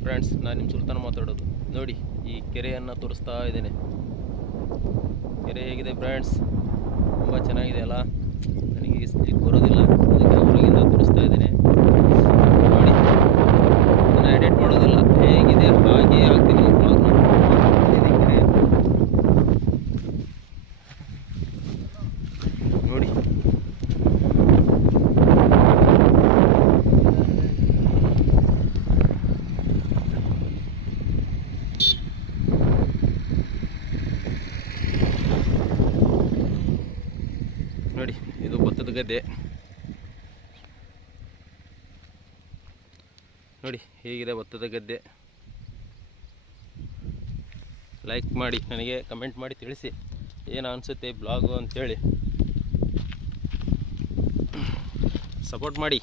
Hi friends, ನಾನು ನಿಮ್ಮ ಸುಲ್ತಾನ್ ಮಾತಾಡೋದು. ನೋಡಿ, ಈ ಕೆರೆಯನ್ನು ತೋರಿಸ್ತಾ ಇದ್ದೇನೆ. ಕೆರೆ ಹೇಗಿದೆ ಫ್ರೆಂಡ್ಸ್? ತುಂಬ ಚೆನ್ನಾಗಿದೆ ಅಲ್ಲ? ನನಗೆ ಈಜಲಿಕ್ಕೆ ಬರೋದಿಲ್ಲ, ಅದಕ್ಕೆ ಹೊರಗಿಂದ ತೋರಿಸ್ತಾ ಇದ್ದೇನೆ. ನೋಡಿ, ಅದನ್ನು ಎಡಿಟ್ ಮಾಡೋದಿಲ್ಲ, ಹೇಗಿದೆ ಹಾಗೆ ಹಾಕ್ತೀನಿ ಬ್ಲಾಗ್ನ. ಇದೆ ಕೆರೆ ನೋಡಿ. ನೋಡಿ, ಇದು ಭತ್ತದ ಗದ್ದೆ. ನೋಡಿ ಹೇಗಿದೆ ಭತ್ತದ ಗದ್ದೆ. ಲೈಕ್ ಮಾಡಿ, ನನಗೆ ಕಮೆಂಟ್ ಮಾಡಿ ತಿಳಿಸಿ ಏನು ಅನಿಸುತ್ತೆ ಬ್ಲಾಗು ಅಂಥೇಳಿ. ಸಪೋರ್ಟ್ ಮಾಡಿ.